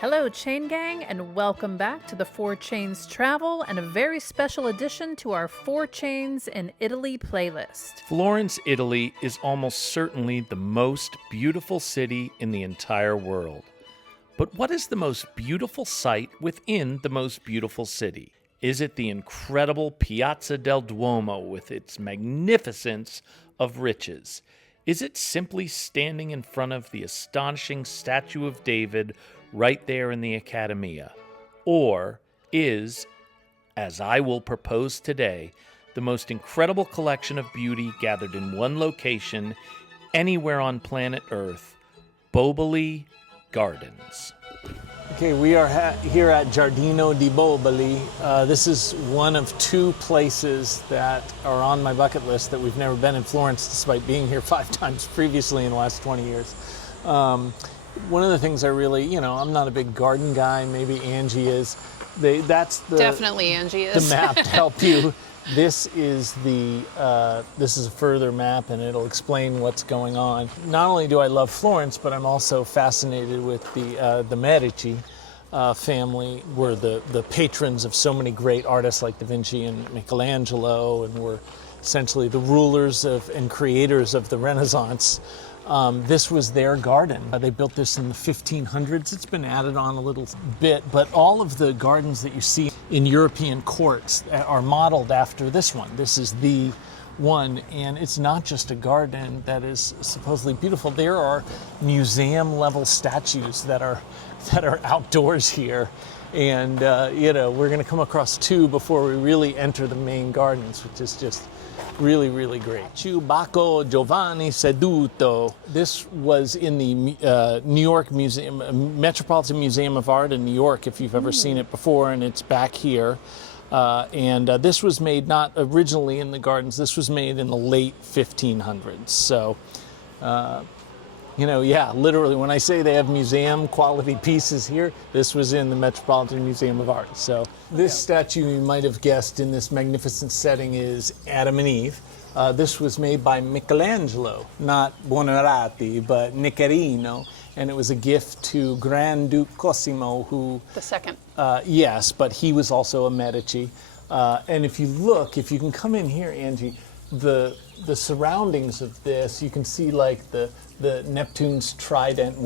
Hello, Chain Gang, and welcome back to the Four Chains Travel and a very special addition to our Four Chains in Italy playlist. Florence, Italy is almost certainly the most beautiful city in the entire world. But what is the most beautiful sight within the most beautiful city? Is it the incredible Piazza del Duomo with its magnificence of riches? Is it simply standing in front of the astonishing statue of David right there in the Accademia? Or is, as I will propose today, the most incredible collection of beauty gathered in one location anywhere on planet Earth, Boboli Gardens? Okay, we are here at Giardino di Boboli. This is one of two places that are on my bucket list that we've never been in Florence, despite being here 5 times previously in the last 20 years. One of the things I really, I'm not a big garden guy. Maybe Angie is. Definitely Angie is. The map to help you. This is a further map, and it'll explain what's going on. Not only do I love Florence, but I'm also fascinated with the Medici family. Were the patrons of so many great artists like Da Vinci and Michelangelo, and were essentially the rulers and creators of the Renaissance. This was their garden. They built this in the 1500s. It's been added on a little bit, but all of the gardens that you see in European courts are modeled after this one. This is the one, and it's not just a garden that is supposedly beautiful. There are museum-level statues that are outdoors here, and we're going to come across 2 before we really enter the main gardens, which is just really, really great. Bacco Giovanni Seduto. This was in the New York Museum, Metropolitan Museum of Art in New York, if you've ever seen it before, and it's back here. This was made not originally in the gardens. This was made in the late 1500s. So, literally, when I say they have museum quality pieces here, this was in the Metropolitan Museum of Art. So this statue, you might have guessed, in this magnificent setting is Adam and Eve. This was made by Michelangelo, not Buonarroti, but Niccarino, and it was a gift to Grand Duke Cosimo, who... The second. Yes, but he was also a Medici. And if you can come in here, Angie, the surroundings of this, you can see like the Neptune's trident.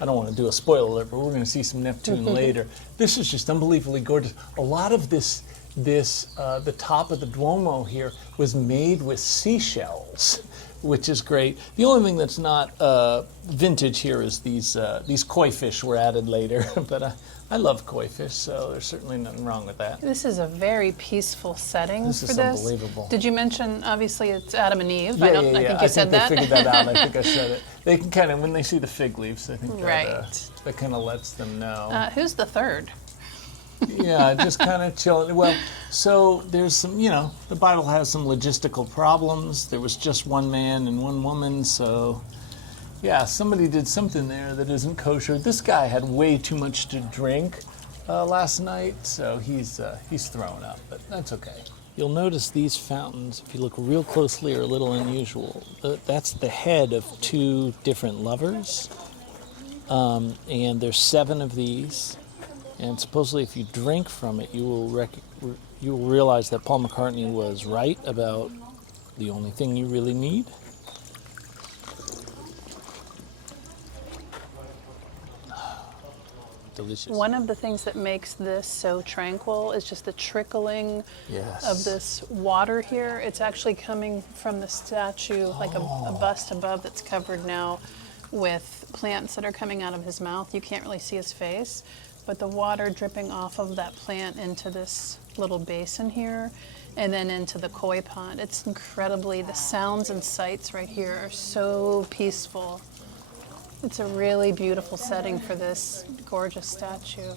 I don't want to do a spoiler alert, but we're going to see some Neptune later. This is just unbelievably gorgeous. A lot of the top of the Duomo here was made with seashells, which is great. The only thing that's not vintage here is these koi fish were added later, but I love koi fish, so there's certainly nothing wrong with that. This is a very peaceful setting for this. This is unbelievable. Did you mention, obviously, it's Adam and Eve? Yeah, I think you said that. I think they figured that out. I think I said it. They can kind of, when they see the fig leaves, I think that kind of lets them know. Who's the third? Yeah, just kind of chilling. Well, so there's some, the Bible has some logistical problems. There was just one man and one woman, so... Yeah, somebody did something there that isn't kosher. This guy had way too much to drink last night, so he's throwing up, but that's okay. You'll notice these fountains, if you look real closely, are a little unusual. That's the head of 2 different lovers, and there's 7 of these. And supposedly, if you drink from it, you will realize that Paul McCartney was right about the only thing you really need. Delicious. One of the things that makes this so tranquil is just the trickling of this water here. It's actually coming from the statue, like a bust above that's covered now with plants that are coming out of his mouth. You can't really see his face, but the water dripping off of that plant into this little basin here and then into the koi pond. It's incredibly, the sounds and sights right here are so peaceful. It's a really beautiful setting for this gorgeous statue.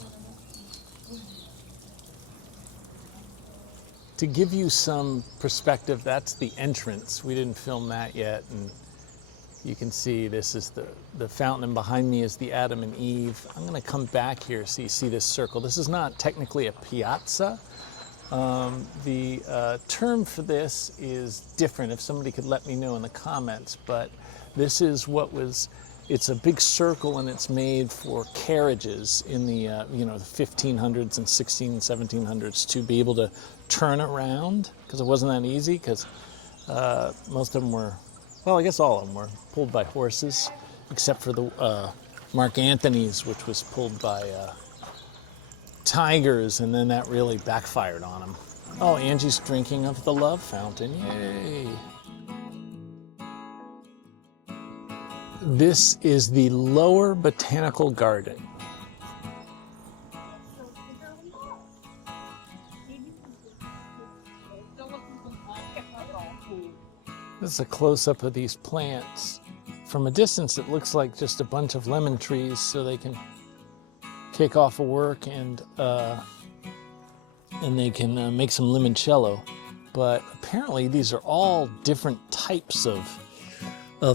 To give you some perspective, that's the entrance. We didn't film that yet, and you can see this is the fountain, and behind me is the Adam and Eve. I'm going to come back here so you see this circle. This is not technically a piazza. The term for this is different. If somebody could let me know in the comments, but this is what was It's a big circle, and it's made for carriages in the the 1500s and 16 and 1700s to be able to turn around, because it wasn't that easy, because most of them were, well, I guess all of them were pulled by horses, except for the Mark Antony's, which was pulled by tigers, and then that really backfired on him. Oh, Angie's drinking of the love fountain. Yay! This is the Lower Botanical Garden. This is a close-up of these plants. From a distance, it looks like just a bunch of lemon trees, so they can kick off of work and they can make some limoncello. But apparently, these are all different types of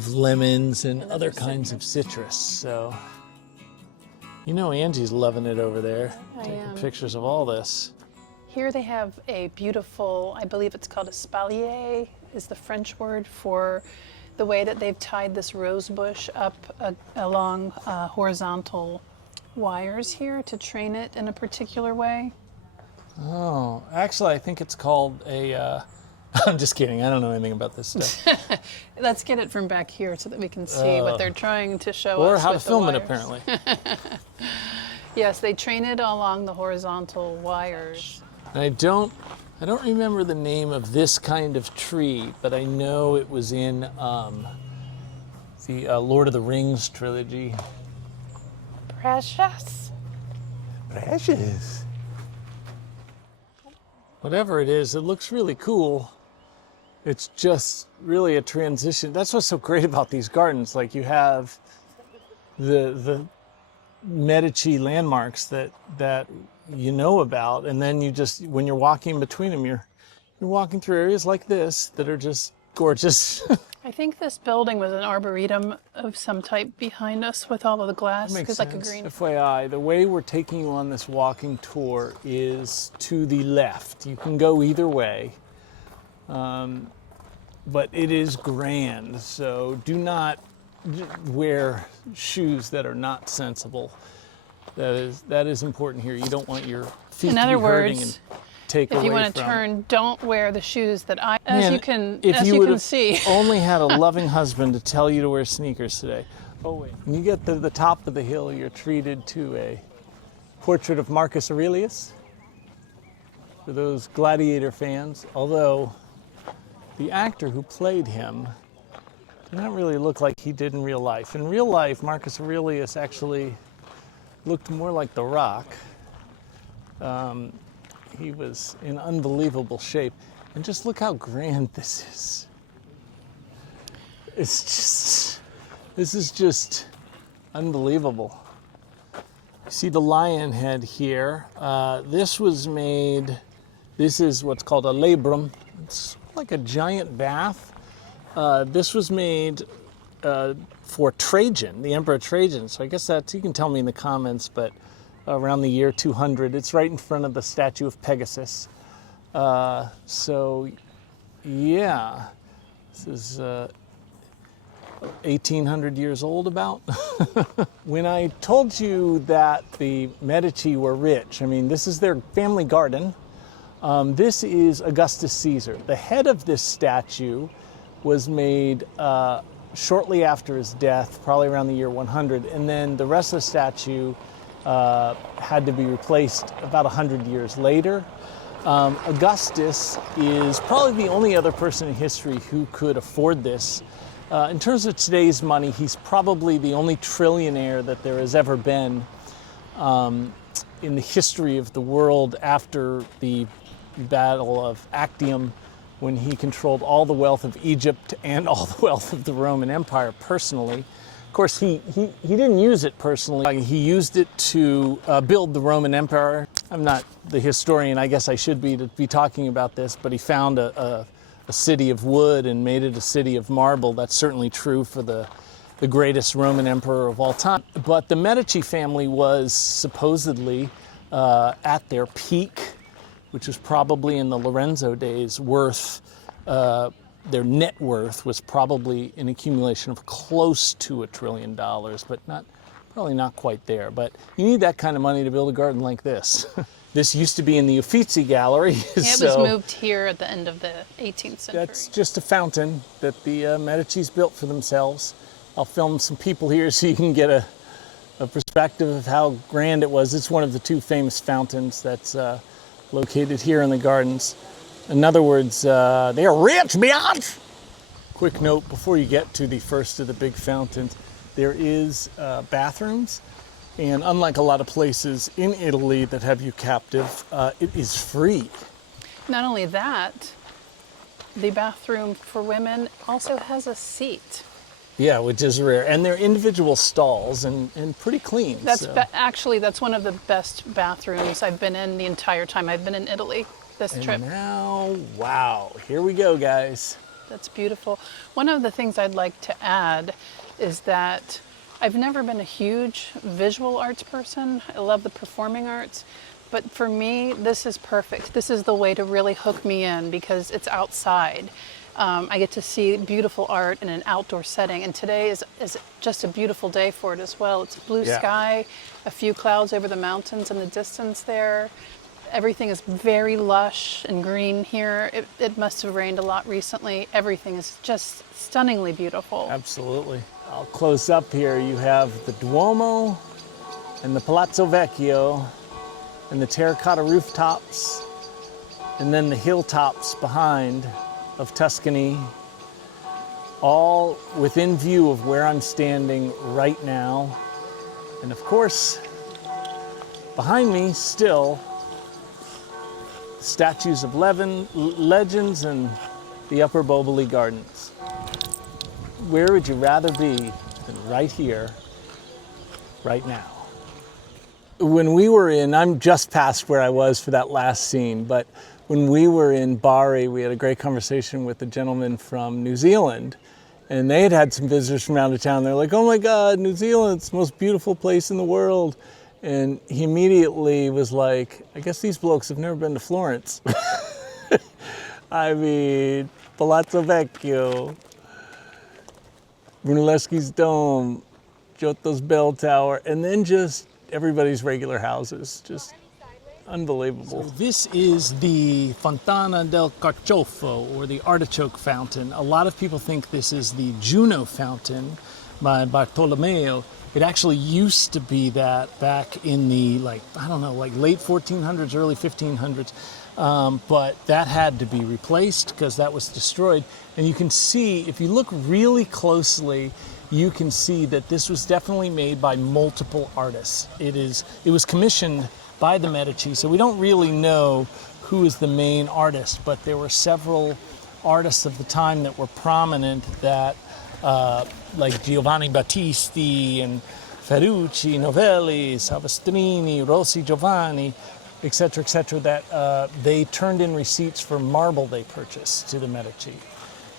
lemons and other kinds of citrus. So, Angie's loving it over there, taking pictures of all this. Here they have a beautiful, I believe it's called a spalier, is the French word for the way that they've tied this rose bush up along horizontal wires here to train it in a particular way. Oh, actually, I think it's called a... I'm just kidding. I don't know anything about this stuff. Let's get it from back here so that we can see what they're trying to show us. Or how to with the film it, wires. apparently. Yes, they train it along the horizontal wires. And I don't remember the name of this kind of tree, but I know it was in the Lord of the Rings trilogy. Precious. Precious. Whatever it is, it looks really cool. It's just really a transition. That's what's so great about these gardens. Like, you have the Medici landmarks that you know about, and then you just, when you're walking between them, you're walking through areas like this that are just gorgeous. I think this building was an arboretum of some type behind us with all of the glass. That makes like a sense. green. FYI, the way we're taking you on this walking tour is to the left. You can go either way, but it is grand, so do not wear shoes that are not sensible. That is important here. You don't want your feet In to other be hurting words, and take away if you from. want to turn, don't wear the shoes that as Man, you can if see. only had a loving husband to tell you to wear sneakers today. Oh wait, when you get to the top of the hill, you're treated to a portrait of Marcus Aurelius. For those gladiator fans, although the actor who played him did not really look like he did in real life. In real life, Marcus Aurelius actually looked more like The Rock. He was in unbelievable shape. And just look how grand this is. This is just unbelievable. You see the lion head here. This was made, this is what's called a labrum. It's like a giant bath. This was made for Trajan, the Emperor Trajan. So I guess that's, you can tell me in the comments, but around the year 200. It's right in front of the statue of Pegasus. So yeah, this is 1,800 years old about. When I told you that the Medici were rich, I mean, this is their family garden. This is Augustus Caesar. The head of this statue was made shortly after his death, probably around the year 100, and then the rest of the statue had to be replaced about 100 years later. Augustus is probably the only other person in history who could afford this. In terms of today's money, he's probably the only trillionaire that there has ever been in the history of the world after the Battle of Actium, when he controlled all the wealth of Egypt and all the wealth of the Roman Empire personally. Of course, he didn't use it personally. He used it to build the Roman Empire. I'm not the historian, I guess I should be to be talking about this, but he found a city of wood and made it a city of marble. That's certainly true for the greatest Roman emperor of all time. But the Medici family was supposedly at their peak, which was probably in the Lorenzo days, worth their net worth was probably an accumulation of close to $1 trillion, but probably not quite there. But you need that kind of money to build a garden like this. This used to be in the Uffizi Gallery. Yeah, it was moved here at the end of the 18th century. That's just a fountain that the Medici's built for themselves. I'll film some people here so you can get a perspective of how grand it was. It's one of the two famous fountains that's located here in the gardens. In other words, they are rich, biatch! Quick note before you get to the first of the big fountains, there is bathrooms. And unlike a lot of places in Italy that have you captive, it is free. Not only that, the bathroom for women also has a seat. Yeah, which is rare. And they're individual stalls and pretty clean. Actually, that's one of the best bathrooms I've been in the entire time I've been in Italy this trip. Now, wow, here we go, guys. That's beautiful. One of the things I'd like to add is that I've never been a huge visual arts person. I love the performing arts. But for me, this is perfect. This is the way to really hook me in because it's outside. I get to see beautiful art in an outdoor setting. And today is just a beautiful day for it as well. It's blue sky, a few clouds over the mountains in the distance there. Everything is very lush and green here. It must have rained a lot recently. Everything is just stunningly beautiful. Absolutely. I'll close up here. You have the Duomo and the Palazzo Vecchio and the terracotta rooftops and then the hilltops behind of Tuscany, all within view of where I'm standing right now. And of course, behind me still, statues of legends and the Upper Boboli Gardens. Where would you rather be than right here, right now? When we were I'm just past where I was for that last scene, but when we were in Bari, we had a great conversation with a gentleman from New Zealand, and they had some visitors from out of town. They're like, oh my God, New Zealand's the most beautiful place in the world. And he immediately was like, I guess these blokes have never been to Florence. I mean, Palazzo Vecchio, Brunelleschi's Dome, Giotto's Bell Tower, and then just everybody's regular houses. Just unbelievable. So this is the Fontana del Carciofo, or the Artichoke Fountain. A lot of people think this is the Juno Fountain by Bartolomeo. It actually used to be that back in the, late 1400s, early 1500s. But that had to be replaced because that was destroyed. And you can see, if you look really closely, you can see that this was definitely made by multiple artists. It was commissioned by the Medici, so we don't really know who is the main artist, but there were several artists of the time that were prominent that, like Giovanni Battisti and Ferrucci, Novelli, Savastrini, Rossi Giovanni, etc., that they turned in receipts for marble they purchased to the Medici.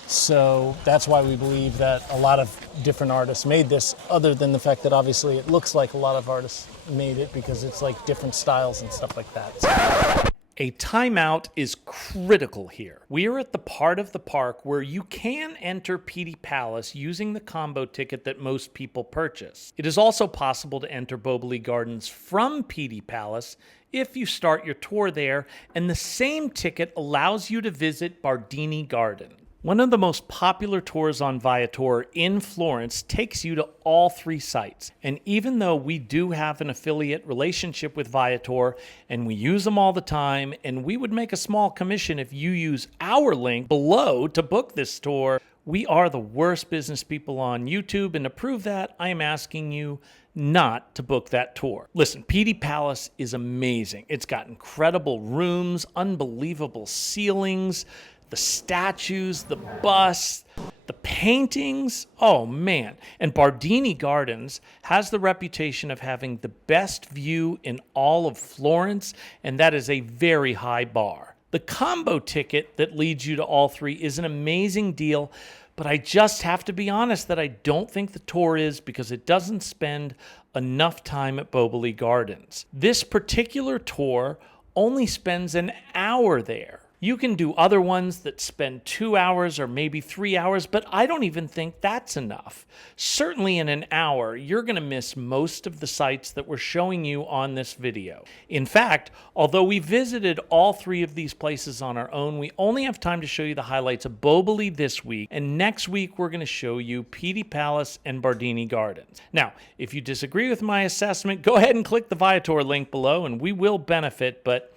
So that's why we believe that a lot of different artists made this, other than the fact that obviously it looks like a lot of artists made it because it's like different styles and stuff like that. So. A timeout is critical here. We are at the part of the park where you can enter Pitti Palace using the combo ticket that most people purchase. It is also possible to enter Boboli Gardens from Pitti Palace if you start your tour there, and the same ticket allows you to visit Bardini Garden. One of the most popular tours on Viator in Florence takes you to all three sites. And even though we do have an affiliate relationship with Viator and we use them all the time, and we would make a small commission if you use our link below to book this tour, we are the worst business people on YouTube, and to prove that, I am asking you not to book that tour. Listen, Pitti Palace is amazing. It's got incredible rooms, unbelievable ceilings, the statues, the busts, the paintings, oh man. And Bardini Gardens has the reputation of having the best view in all of Florence, and that is a very high bar. The combo ticket that leads you to all three is an amazing deal, but I just have to be honest that I don't think the tour is, because it doesn't spend enough time at Boboli Gardens. This particular tour only spends an hour there. You can do other ones that spend 2 hours or maybe 3 hours, but I don't even think that's enough. Certainly in an hour, you're going to miss most of the sites that we're showing you on this video. In fact, although we visited all 3 of these places on our own, we only have time to show you the highlights of Boboli this week, and next week we're going to show you Pitti Palace and Boboli Gardens. Now, if you disagree with my assessment, go ahead and click the Viator link below and we will benefit, but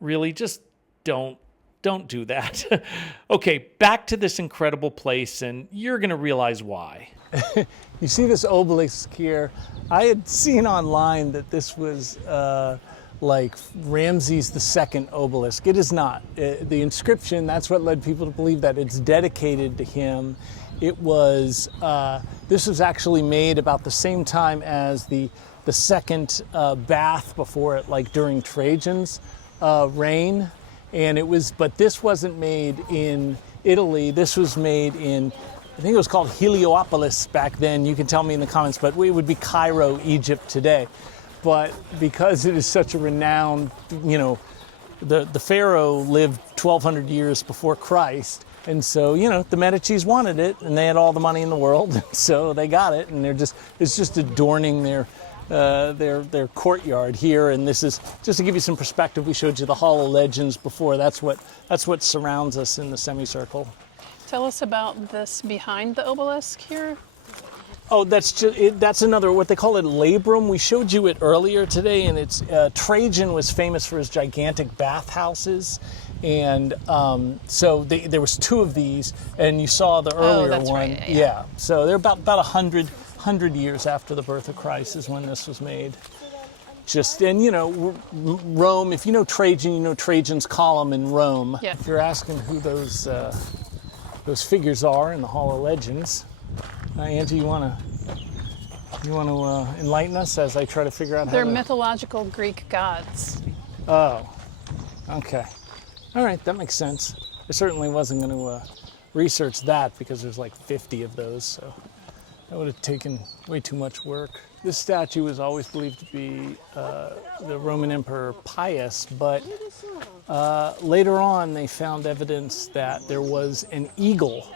really just don't do that. Okay, back to this incredible place, and you're going to realize why. You see this obelisk here? I had seen online that this was like Ramses II obelisk. It is not. The inscription, that's what led people to believe that it's dedicated to him. It was, this was actually made about the same time as the second bath before it, like during Trajan's reign. And it was, but this wasn't made in Italy. This was made in, I think it was called Heliopolis back then. You can tell me in the comments, but it would be Cairo, Egypt today. But because it is such a renowned, you know, the pharaoh lived 1,200 years before Christ. And so, you know, the Medicis wanted it and they had all the money in the world. So they got it, and it's just adorning their courtyard here. And this is just to give you some perspective. We showed you the Hall of Legends before. That's what surrounds us in the semicircle. Tell us about this behind the obelisk here. Oh, that's another, what they call it, labrum. We showed you it earlier today, and it's Trajan was famous for his gigantic bathhouses. And so there was 2 of these, and you saw the earlier one. Right. Yeah. So they're about 100 years after the birth of Christ is when this was made. And you know, Rome, if you know Trajan, you know Trajan's column in Rome. Yeah. If you're asking who those figures are in the Hall of Legends, Angie, you want to enlighten us as I try to figure out how They're mythological Greek gods. Oh, okay. All right, that makes sense. I certainly wasn't going to research that because there's like 50 of those, so that would have taken way too much work. This statue was always believed to be the Roman Emperor Pius, but later on they found evidence that there was an eagle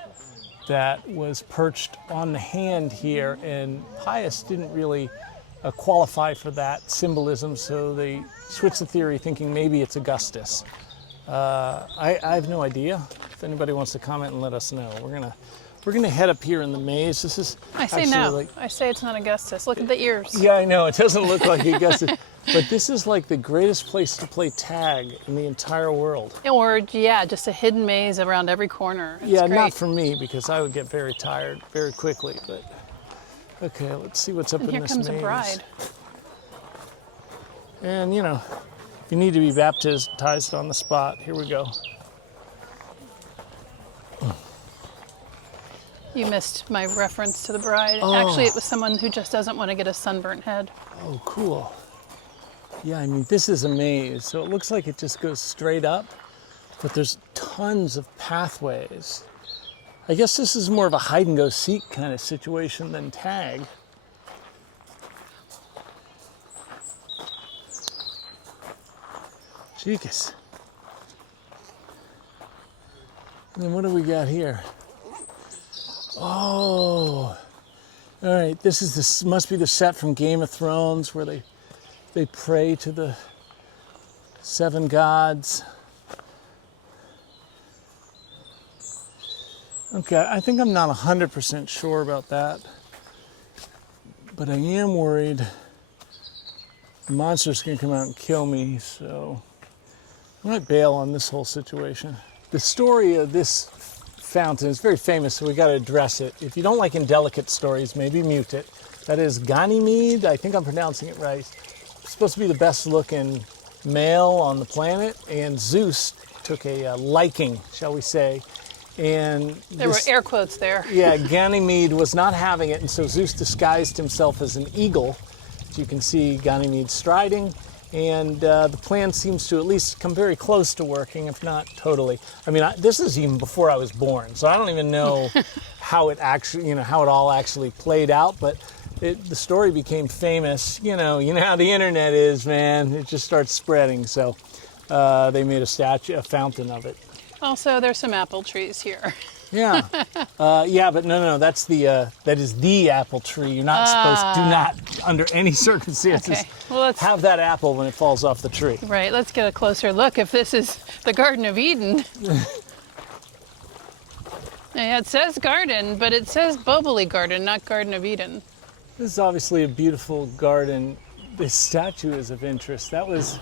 that was perched on the hand here, and Pius didn't really qualify for that symbolism, so they switched the theory thinking maybe it's Augustus. I have no idea. If anybody wants to comment and let us know. We're gonna head up here in the maze. This is I say no. I say it's not Augustus. Look at the ears. Yeah, I know. It doesn't look like Augustus. But this is like the greatest place to play tag in the entire world. Or, yeah, just a hidden maze around every corner. It's yeah, great. not for me because I would get very tired very quickly. But okay, let's see what's up in this maze. Here comes a bride. And you know, if you need to be baptized on the spot, here we go. You missed my reference to the bride. Oh. Actually, it was someone who just doesn't want to get a sunburnt head. Oh, cool. Yeah, I mean, this is a maze, so it looks like it just goes straight up, but there's tons of pathways. I guess this is more of a hide-and-go-seek kind of situation than tag. Jeez. And then what do we got here? Oh, all right. This must be the set from Game of Thrones where they pray to the 7 gods. Okay, I think I'm not 100% sure about that, but I am worried the monster's gonna come out and kill me, so I might bail on this whole situation. The story of this fountain is very famous, so we got to address it. If you don't like indelicate stories, maybe mute it. That is Ganymede, I think I'm pronouncing it right. It's supposed to be the best looking male on the planet, and Zeus took a liking, shall we say. And there were air quotes there. Yeah, Ganymede was not having it, and so Zeus disguised himself as an eagle. As you can see, Ganymede striding. And the plan seems to at least come very close to working, if not totally. I mean, this is even before I was born, so I don't even know how it actually, how it all actually played out. But the story became famous. You know how the internet is, man. It just starts spreading. So they made a fountain of it. Also, there's some apple trees here. Yeah, yeah, but no, that is the apple tree. You're not supposed, do not, under any circumstances, Okay. Well, have that apple when it falls off the tree. Right, let's get a closer look if this is the Garden of Eden. Yeah, it says garden, but it says Boboli Garden, not Garden of Eden. This is obviously a beautiful garden. This statue is of interest. That was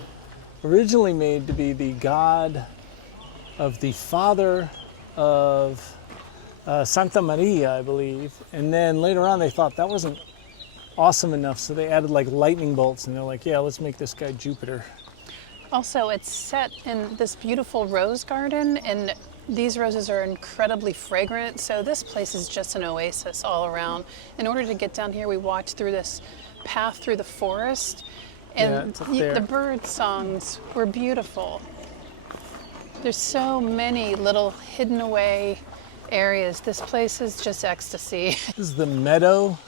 originally made to be the god of the father of Santa Maria, I believe. And then later on they thought that wasn't awesome enough, so they added like lightning bolts, and they're like, yeah, let's make this guy Jupiter. Also, it's set in this beautiful rose garden, and these roses are incredibly fragrant, so this place is just an oasis all around. In order to get down here, we walked through this path through the forest, and it's up there. the bird songs were beautiful. There's so many little hidden away areas. This place is just ecstasy. This is the meadow,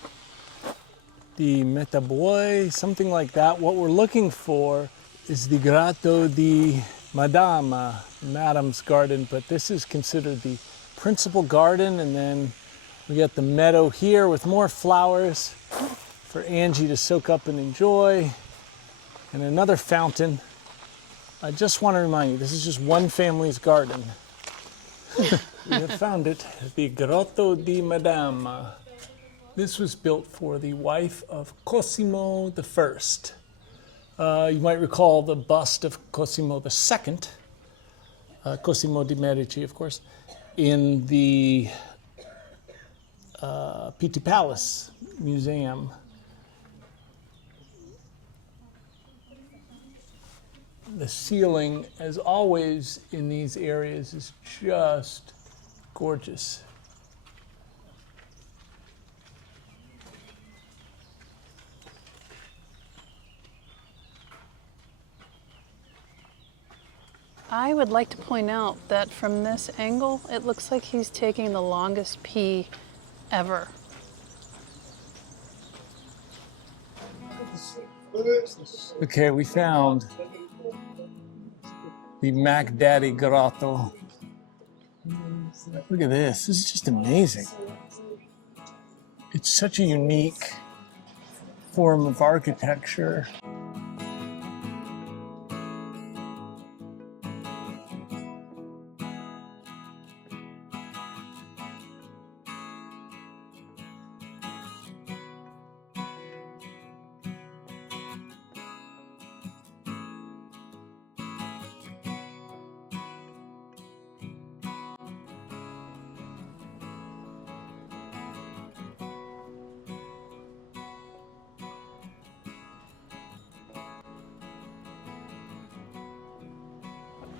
the Metaboy, something like that. What we're looking for is the Grotto di Madama, Madam's garden, but this is considered the principal garden, and then we got the meadow here with more flowers for Angie to soak up and enjoy, and another fountain. I just want to remind you, this is just one family's garden. We have found it, the Grotto di Madama. This was built for the wife of Cosimo I. You might recall the bust of Cosimo II, Cosimo de' Medici, of course, in the Pitti Palace Museum. The ceiling, as always in these areas, is just gorgeous. I would like to point out that from this angle, it looks like he's taking the longest pee ever. Okay, we found the Mac Daddy Grotto. Look at this. This is just amazing. It's such a unique form of architecture.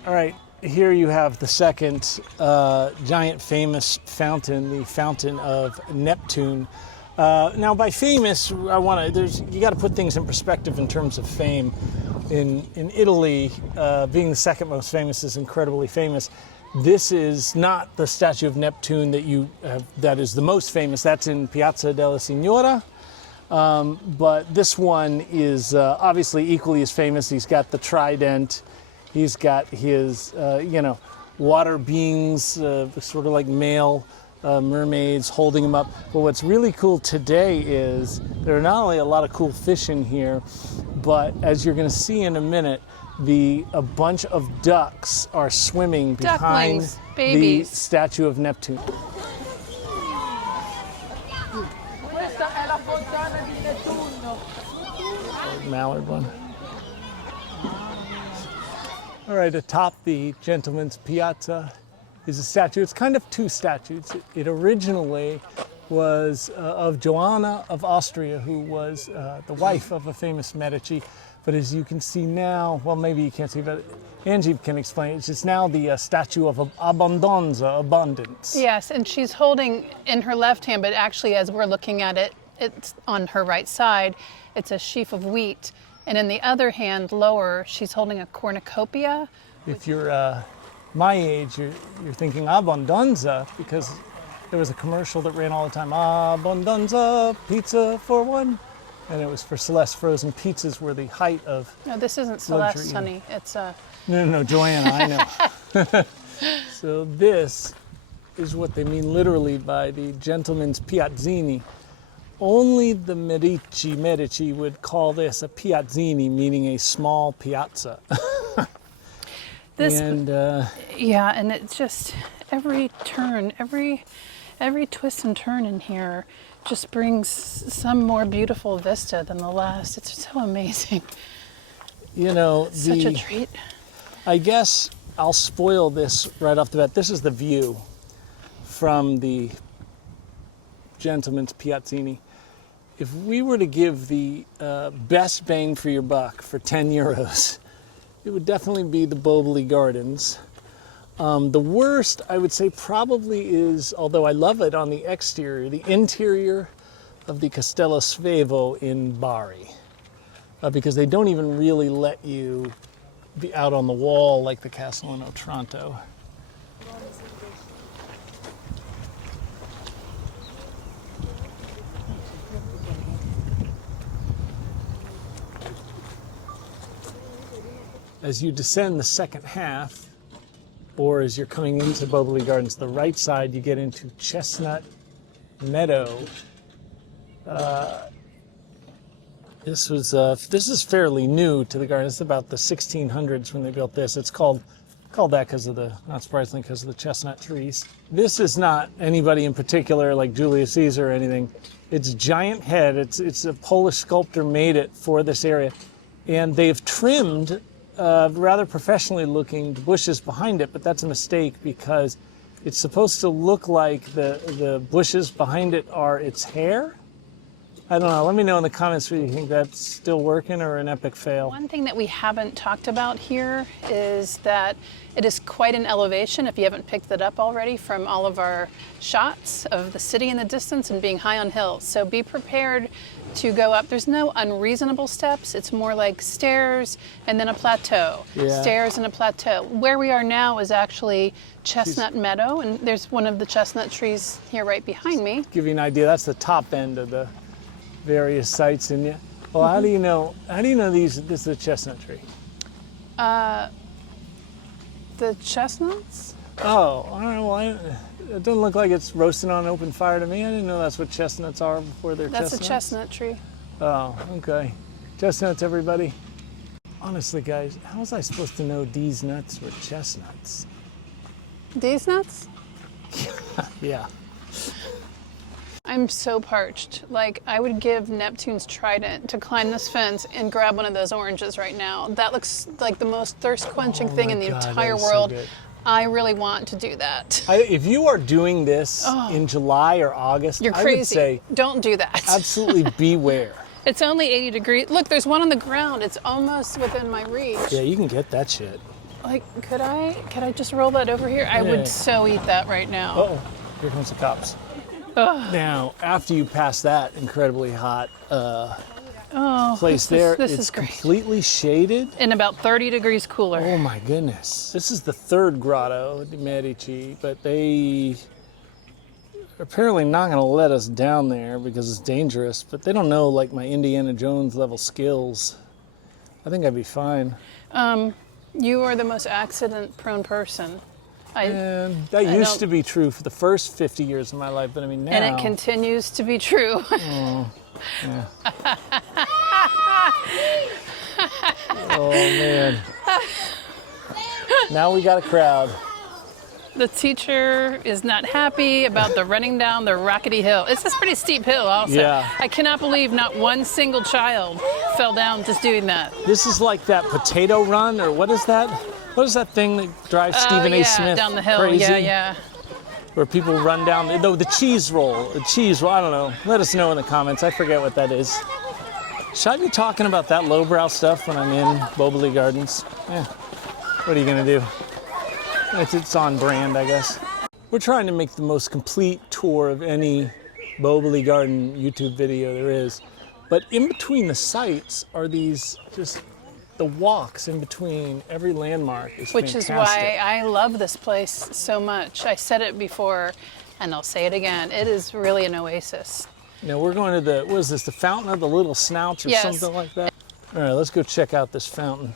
All right, here you have the second giant famous fountain, the Fountain of Neptune. Now, by famous, you got to put things in perspective in terms of fame. In Italy, being the second most famous is incredibly famous. This is not the statue of Neptune that is the most famous. That's in Piazza della Signora. But this one is obviously equally as famous. He's got the trident. He's got his, water beings, sort of like male mermaids holding him up. But what's really cool today is there are not only a lot of cool fish in here, but as you're going to see in a minute, a bunch of ducks are swimming behind the statue of Neptune. Mallard one. All right, atop the Gentleman's Piazza is a statue. It's kind of two statues. It originally was of Joanna of Austria, who was the wife of a famous Medici. But as you can see now, well, maybe you can't see, but Angie can explain. It's now the statue of Abbondanza, abundance. Yes, and she's holding in her left hand, but actually as we're looking at it, it's on her right side, it's a sheaf of wheat. And in the other hand, lower, she's holding a cornucopia. If you're my age, you're thinking Abbondanza, because there was a commercial that ran all the time, Abbondanza, pizza for one. And it was for Celeste. Frozen pizzas were the height of No, this isn't Celeste, honey. It's No, Joanna, I know. So this is what they mean literally by the gentleman's piazzini. Only the Medici would call this a piazzini, meaning a small piazza. this. And Yeah, and it's just every turn, every twist and turn in here just brings some more beautiful vista than the last. It's so amazing. you know, Such a treat. I guess I'll spoil this right off the bat. This is the view from the gentleman's piazzini. If we were to give the best bang for your buck for 10 euros, it would definitely be the Boboli Gardens. The worst, I would say, probably is, although I love it on the exterior, the interior of the Castello Svevo in Bari. Because they don't even really let you be out on the wall like the castle in Otranto. As you descend the second half, or as you're coming into Boboli Gardens, the right side, you get into Chestnut Meadow. This is fairly new to the garden. It's about the 1600s when they built this. It's called that because of not surprisingly, because of the chestnut trees. This is not anybody in particular like Julius Caesar or anything. It's giant head. It's a Polish sculptor made it for this area, and they've trimmed rather professionally looking bushes behind it, but that's a mistake because it's supposed to look like the bushes behind it are its hair. I don't know. Let me know in the comments if you think that's still working or an epic fail. One thing that we haven't talked about here is that it is quite an elevation, if you haven't picked it up already from all of our shots of the city in the distance and being high on hills. So be prepared to go up. There's no unreasonable steps. It's more like stairs and then a plateau. Yeah. Stairs and a plateau. Where we are now is actually Chestnut Meadow, and there's one of the chestnut trees here right behind me. Give you an idea. That's the top end of the various sites in you. Well, how do you know this is a chestnut tree? The chestnuts? Oh, I don't know. Well, it doesn't look like it's roasting on open fire to me. I didn't know that's what chestnuts are before they're That's chestnuts. a chestnut tree. Oh, okay. Chestnuts, everybody. Honestly, guys, how was I supposed to know these nuts were chestnuts? These nuts? Yeah. I'm so parched. Like, I would give Neptune's trident to climb this fence and grab one of those oranges right now. That looks like the most thirst-quenching thing in the entire world. So I really want to do that. if you are doing this in July or August, You're I crazy. would say don't do that. absolutely beware. It's only 80 degrees. Look, there's one on the ground. It's almost within my reach. Yeah, you can get that shit. Like, could I just roll that over here? I would so eat that right now. Uh-oh, here comes the cops. Now, after you pass that incredibly hot place this it's is great. completely shaded. And about 30 degrees cooler. Oh my goodness. This is the third grotto, the Medici, but they are apparently not going to let us down there because it's dangerous, but they don't know like my Indiana Jones level skills. I think I'd be fine. You are the most accident-prone person. And that used to be true for the first 50 years of my life, but I mean now... And it continues to be true. Yeah. Oh, man. Now we got a crowd. The teacher is not happy about the running down the rockety hill. It's a pretty steep hill also. Yeah. I cannot believe not one single child fell down just doing that. This is like that potato run, or what is that? What is that thing that drives Stephen A. Smith down the hill. crazy? Yeah. Where people run down, the cheese roll. The cheese roll, I don't know. Let us know in the comments. I forget what that is. Should I be talking about that lowbrow stuff when I'm in Boboli Gardens? Yeah. What are you going to do? It's on brand, I guess. We're trying to make the most complete tour of any Boboli Garden YouTube video there is. But in between the sites are these just... The walks in between every landmark is Which fantastic. is why I love this place so much. I said it before, and I'll say it again. It is really an oasis. Now we're going to the, what is this, the Fountain of the Little Snouts or something like that? All right, let's go check out this fountain.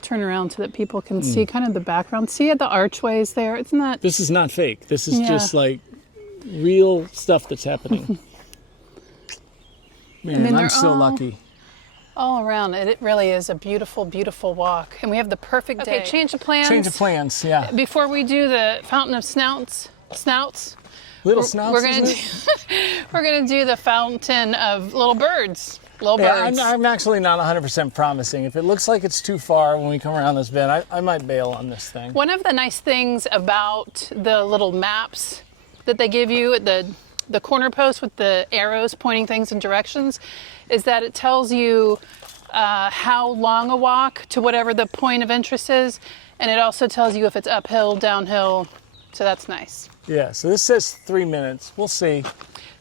Turn around so that people can see kind of the background. See the archways there? It's not... This is not fake. This is just like real stuff that's happening. Man, I mean, I'm so lucky. All around it really is a beautiful, beautiful walk. And we have the perfect day. Okay, change of plans. Change of plans, yeah. Before we do the Fountain of Snouts, Little Snouts, we're gonna do the Fountain of Little Birds. I'm actually not 100% promising. If it looks like it's too far when we come around this bend, I might bail on this thing. One of the nice things about the little maps that they give you at the corner post with the arrows pointing things in directions is that it tells you how long a walk to whatever the point of interest is, and it also tells you if it's uphill, downhill, so that's nice. Yeah, so this says 3 minutes. We'll see.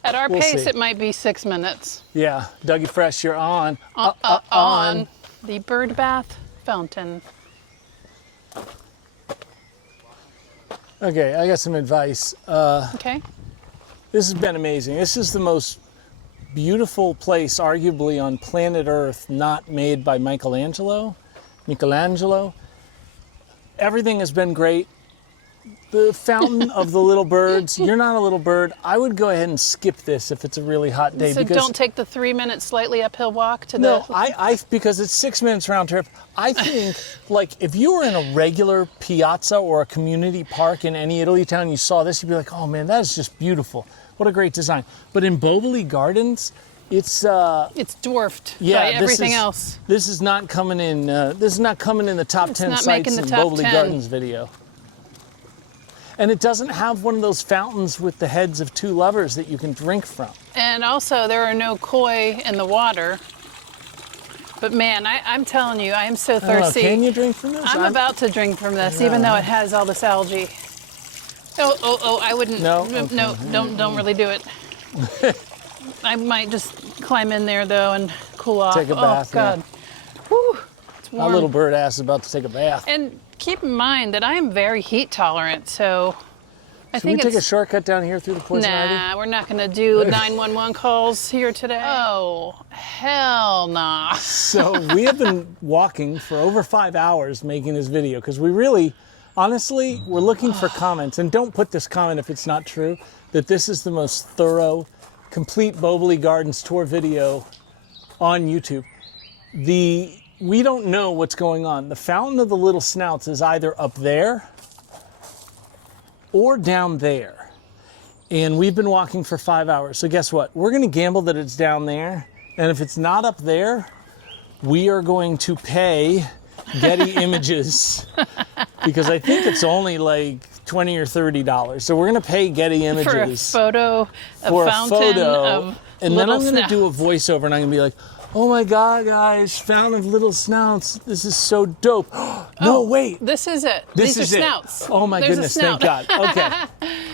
At our pace, it might be 6 minutes. Yeah, Dougie Fresh, you're on. On the bird bath fountain. Okay, I got some advice. Okay. This has been amazing. This is the most beautiful place, arguably, on planet Earth, not made by Michelangelo. Everything has been great. The Fountain of the Little Birds. You're not a little bird. I would go ahead and skip this if it's a really hot day. So don't take the 3 minute slightly uphill walk to the... No, because it's 6 minutes round trip. I think, like, if you were in a regular piazza or a community park in any Italy town, you saw this, you'd be like, oh man, that is just beautiful. What a great design. But in Boboli Gardens, it's dwarfed by everything else. This is not coming in. This is not coming in the top 10 sites in Boboli Gardens video. And it doesn't have one of those fountains with the heads of two lovers that you can drink from. And also, there are no koi in the water. But man, I'm telling you, I am so thirsty. Can you drink from this? I'm about to drink from this, even though it has all this algae. Oh, I wouldn't. No, don't really do it. I might just climb in there though and cool off. Take a bath. Oh God. Whew, it's warm. My little bird ass is about to take a bath. And keep in mind that I am very heat tolerant, so I think we take a shortcut down here through the poison ivy? Nah, we're not gonna do 911 calls here today. Oh, hell nah. So we have been walking for over 5 hours making this video because we really, honestly, we're looking for comments. And don't put this comment if it's not true, that this is the most thorough, complete Boboli Gardens tour video on YouTube. We don't know what's going on. The Fountain of the Little Snouts is either up there or down there. And we've been walking for 5 hours. So guess what? We're gonna gamble that it's down there. And if it's not up there, we are going to pay Getty Images because I think it's only like $20 or $30. So we're gonna pay Getty Images for a photo, and then I'm gonna do a voiceover and I'm gonna be like, oh my God, guys, Fountain of Little Snouts. This is so dope. No, wait. This is it. These are snouts. Oh my goodness, thank God. Okay.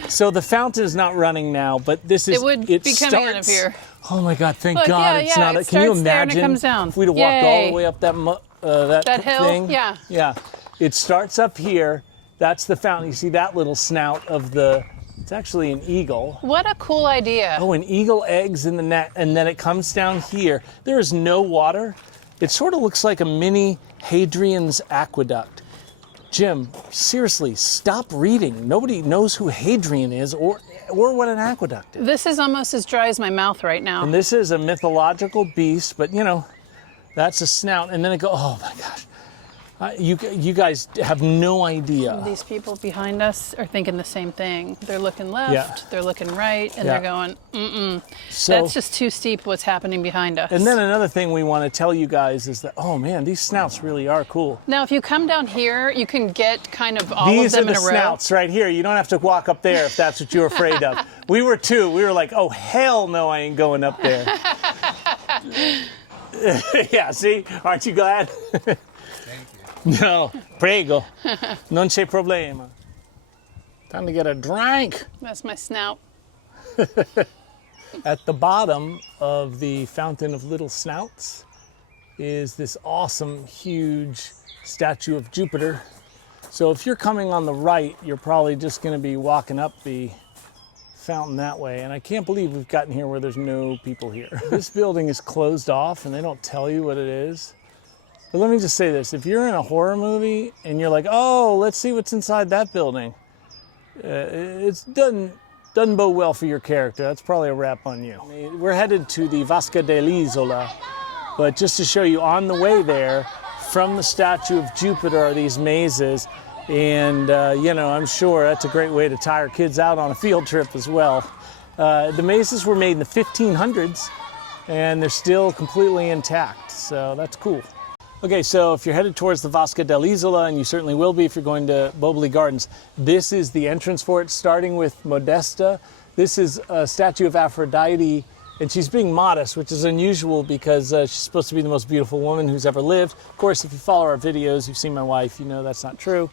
So the fountain is not running now, but this is, it would be coming out of here. Oh my God, thank God it's not. Can you imagine if we'd have walked all the way up that hill? thing? Yeah. Yeah. It starts up here. That's the fountain. You see that little snout of the, it's actually an eagle. What a cool idea. Oh, an eagle eggs in the net, and then it comes down here. There is no water. It sort of looks like a mini Hadrian's aqueduct. Jim, seriously, stop reading. Nobody knows who Hadrian is or what an aqueduct is. This is almost as dry as my mouth right now. And this is a mythological beast, but you know, that's a snout. And then it goes, oh my gosh. You guys have no idea. These people behind us are thinking the same thing. They're looking left, they're looking right, and they're going, So, that's just too steep what's happening behind us. And then another thing we want to tell you guys is that, oh man, these snouts really are cool. Now, if you come down here, you can get kind of all these of them in a row. These are the snouts right here. You don't have to walk up there if that's what you're afraid of. We were too. We were like, oh, hell no, I ain't going up there. Yeah, see? Aren't you glad? No, prego. Non c'è problema. Time to get a drink. That's my snout. At the bottom of the Fountain of Little Snouts is this awesome, huge statue of So if you're coming on the right, you're probably just going to be walking up the fountain that way, and I can't believe we've gotten here where there's no people here. This building is closed off and they don't tell you what it is. But let me just say this, if you're in a horror movie and you're like, oh, let's see what's inside that building, it doesn't bode well for your character. That's probably a wrap on you. We're headed to the Vasca dell'Isola, but just to show you, on the way there, from the statue of Jupiter are these mazes, and you know, I'm sure that's a great way to tire kids out on a field trip as well. The mazes were made in the 1500s, and they're still completely intact, so that's cool. Okay, so if you're headed towards the Vasca dell'Isola, and you certainly will be if you're going to Boboli Gardens, this is the entrance for it, starting with Modesta. This is a statue of Aphrodite, and she's being modest, which is unusual because she's supposed to be the most beautiful woman who's ever lived. Of course, if you follow our videos, you've seen my wife, you know that's not true.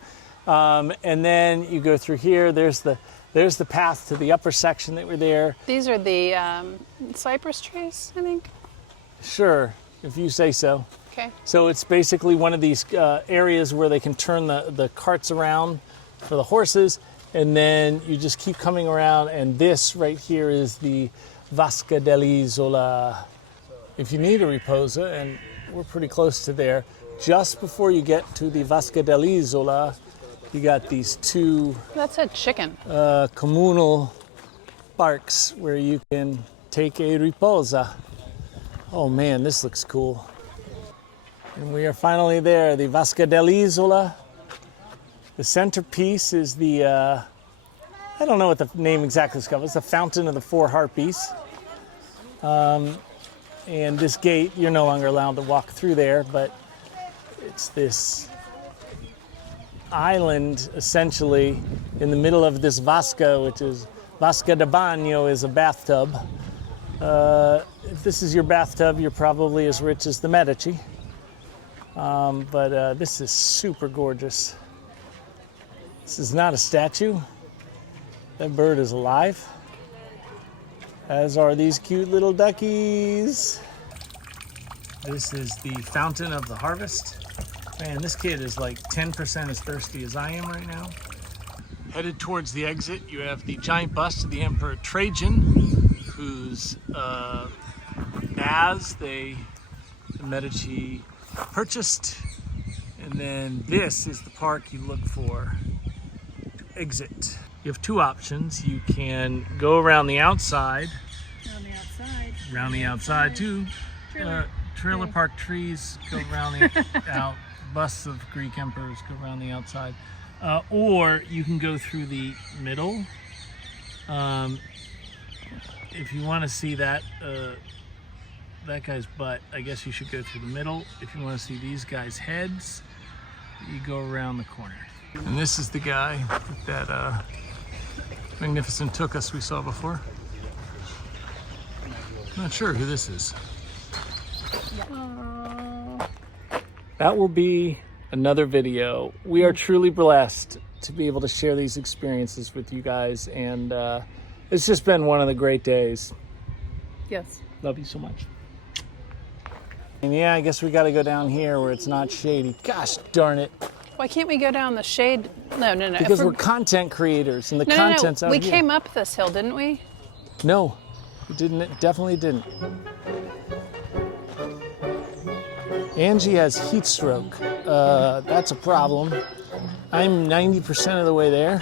And then you go through here, there's the path to the upper section that were there. These are the cypress trees, I think. Sure, if you say so. Okay. So it's basically one of these areas where they can turn the carts around for the horses, and then you just keep coming around, and this right here is the Vasca dell'Isola. If you need a riposa, and we're pretty close to there, just before you get to the Vasca dell'Isola, you got these two That's a chicken. communal parks where you can take a riposa. Oh man, this looks cool. And we are finally there, the Vasca dell'Isola. The centerpiece is the, I don't know what the name exactly is called. It's the Fountain of the Four Harpies. And this gate, you're no longer allowed to walk through there, but it's this island, essentially, in the middle of this Vasca, which is, Vasca da Bagno is a bathtub. If this is your bathtub, you're probably as rich as the Medici. But this is super gorgeous. This is not a statue. That bird is alive, as are these cute little duckies. This is the Fountain of the Harvest. Man, this kid is like 10% as thirsty as I am right now. Headed towards the exit, you have the giant bust of the Emperor Trajan, whose baths the Medici purchased. And then this is the park you look for to exit. You have two options. You can go around the outside. Around the outside too. Trailer park trees go around the out. Busts of Greek emperors go around the outside. Or you can go through the middle. If you want to see that guy's butt, I guess you should go through the middle. If you want to see these guys' heads, you go around the corner. And this is the guy with that magnificent tuchus we saw before. Not sure who this is. That will be another video. We are truly blessed to be able to share these experiences with you guys, and it's just been one of the great days. Yes. Love you so much. And yeah, I guess we got to go down here where it's not shady. Gosh darn it. Why can't we go down the shade? No. Because we're content creators, and the content's out We here. came up this hill, didn't we? No, we didn't. Definitely didn't. Angie has heat stroke. That's a problem. I'm 90% of the way there.